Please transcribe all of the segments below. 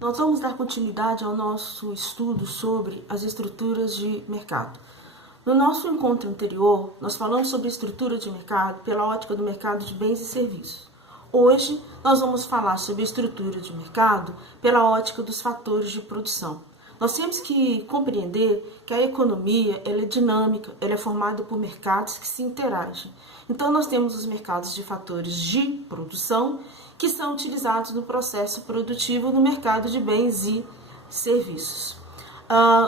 Nós vamos dar continuidade ao nosso estudo sobre as estruturas de mercado. No nosso encontro anterior, nós falamos sobre a estrutura de mercado pela ótica do mercado de bens e serviços. Hoje, nós vamos falar sobre a estrutura de mercado pela ótica dos fatores de produção. Nós temos que compreender que a economia ela é dinâmica, ela é formada por mercados que se interagem. Então, nós temos os mercados de fatores de produção que são utilizados no processo produtivo no mercado de bens e serviços.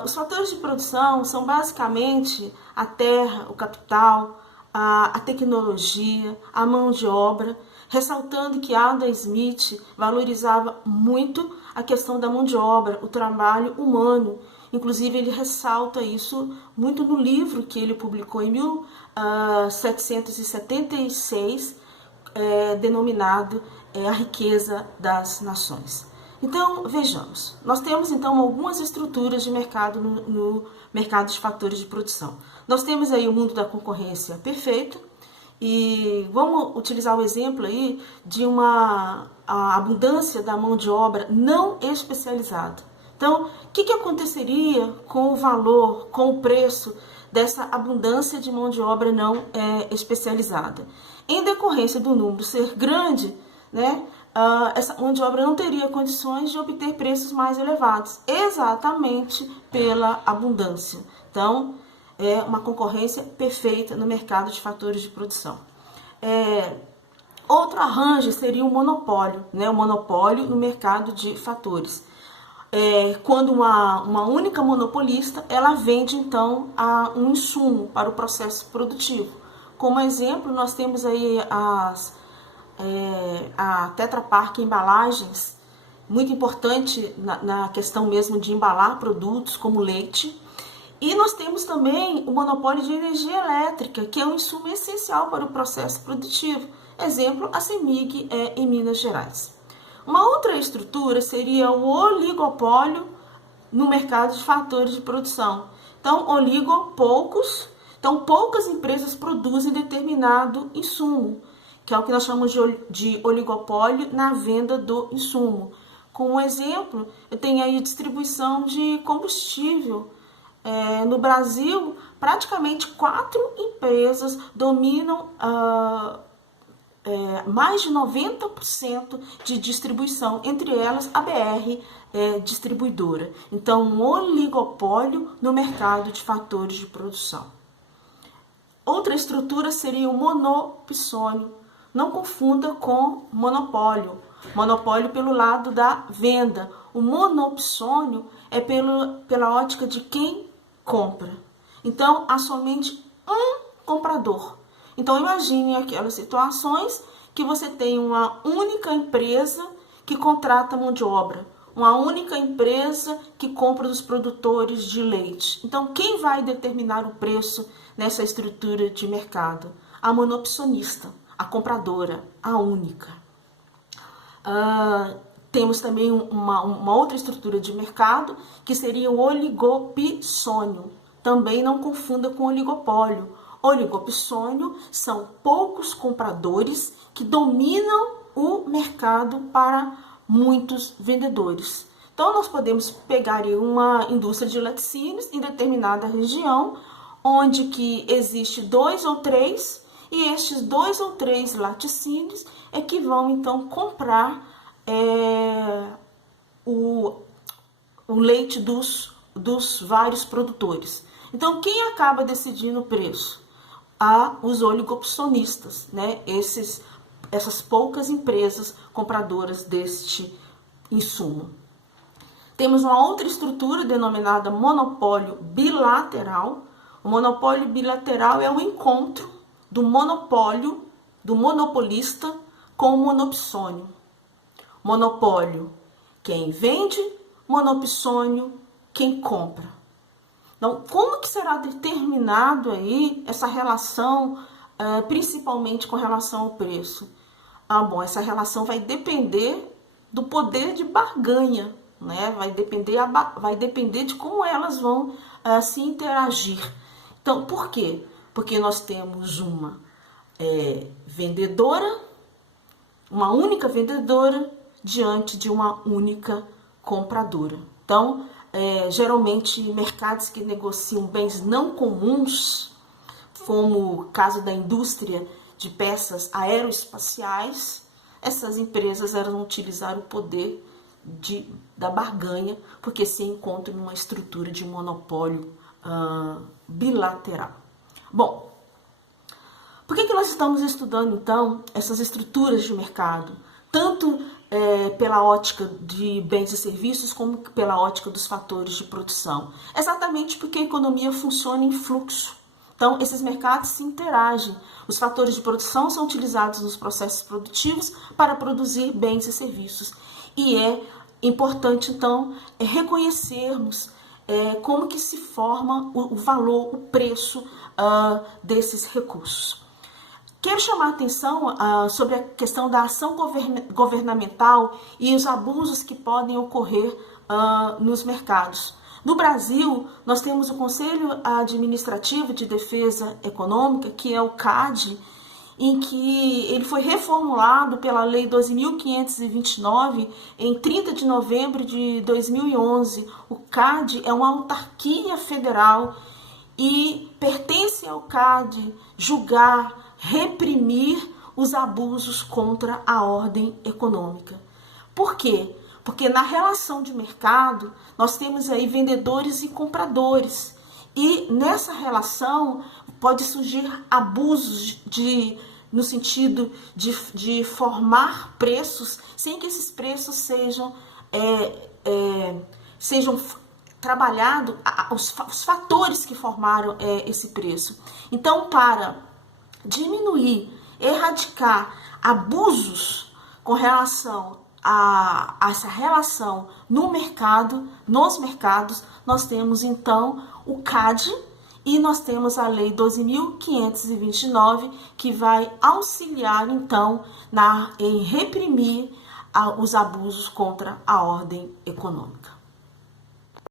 Os fatores de produção são basicamente a terra, o capital, a tecnologia, a mão de obra, ressaltando que Adam Smith valorizava muito a questão da mão de obra, o trabalho humano. Inclusive, ele ressalta isso muito no livro que ele publicou em 1776, denominado A Riqueza das Nações. Então, vejamos. Nós temos, então, algumas estruturas de mercado no mercado de fatores de produção. Nós temos aí o mundo da concorrência perfeito, e vamos utilizar o exemplo aí de a abundância da mão de obra não especializada. Então, o que aconteceria com o valor, com o preço dessa abundância de mão de obra não especializada? Em decorrência do número ser grande, né, essa mão de obra não teria condições de obter preços mais elevados, exatamente pela abundância. Então, é uma concorrência perfeita no mercado de fatores de produção. Outro arranjo seria o monopólio, né? O monopólio no mercado de fatores. Quando uma única monopolista, ela vende então um insumo para o processo produtivo. Como exemplo, nós temos aí a Tetra Pak Embalagens, muito importante na questão mesmo de embalar produtos como leite. E nós temos também o monopólio de energia elétrica, que é um insumo essencial para o processo produtivo. Exemplo, a CEMIG em Minas Gerais. Uma outra estrutura seria o oligopólio no mercado de fatores de produção. Então, poucas empresas produzem determinado insumo, que é o que nós chamamos de oligopólio na venda do insumo. Como exemplo, eu tenho aí a distribuição de combustível. No Brasil, praticamente 4 empresas dominam mais de 90% de distribuição, entre elas a BR Distribuidora. Então, um oligopólio no mercado de fatores de produção. Outra estrutura seria o monopsônio. Não confunda com monopólio. Monopólio pelo lado da venda. O monopsônio é pela ótica de quem compra. Então, há somente um comprador. Então, imagine aquelas situações que você tem uma única empresa que contrata mão de obra, uma única empresa que compra dos produtores de leite. Então, quem vai determinar o preço nessa estrutura de mercado? A monopsonista, a compradora, a única. Temos também uma outra estrutura de mercado, que seria o oligopsônio. Também não confunda com oligopólio. Oligopsônio são poucos compradores que dominam o mercado para muitos vendedores. Então, nós podemos pegar uma indústria de laticínios em determinada região, onde que existe 2 ou 3, e estes 2 ou 3 laticínios é que vão, então, comprar o leite dos vários produtores. Então, quem acaba decidindo o preço? Os oligopsonistas, né? Essas poucas empresas compradoras deste insumo. Temos uma outra estrutura denominada monopólio bilateral. O monopólio bilateral é o encontro do monopolista com o monopsônio. Monopólio, quem vende, monopsônio, quem compra. Então, como que será determinado aí essa relação, principalmente com relação ao preço? Essa relação vai depender do poder de barganha, né? Vai depender de como elas vão se interagir. Então, por quê? Porque nós temos uma vendedora, uma única vendedora, diante de uma única compradora. Então, geralmente, mercados que negociam bens não comuns, como o caso da indústria de peças aeroespaciais, essas empresas eram utilizar o poder da barganha, porque se encontram numa estrutura de monopólio bilateral. Bom, por que nós estamos estudando, então, essas estruturas de mercado? Tanto pela ótica de bens e serviços, como pela ótica dos fatores de produção. Exatamente porque a economia funciona em fluxo. Então, esses mercados se interagem. Os fatores de produção são utilizados nos processos produtivos para produzir bens e serviços. E é importante, então, reconhecermos como que se forma o valor, o preço desses recursos. Quero chamar a atenção sobre a questão da ação governamental e os abusos que podem ocorrer nos mercados. No Brasil, nós temos o Conselho Administrativo de Defesa Econômica, que é o CAD, em que ele foi reformulado pela Lei 12.529 em 30 de novembro de 2011. O CAD é uma autarquia federal e pertence ao CAD julgar, reprimir os abusos contra a ordem econômica. Por quê? Porque na relação de mercado nós temos aí vendedores e compradores, e nessa relação pode surgir abusos no sentido de formar preços sem que esses preços sejam trabalhados os fatores que formaram esse preço. Então, para diminuir, erradicar abusos com relação a essa relação no mercado, nos mercados, nós temos então o CAD e nós temos a Lei 12.529, que vai auxiliar então em reprimir os abusos contra a ordem econômica.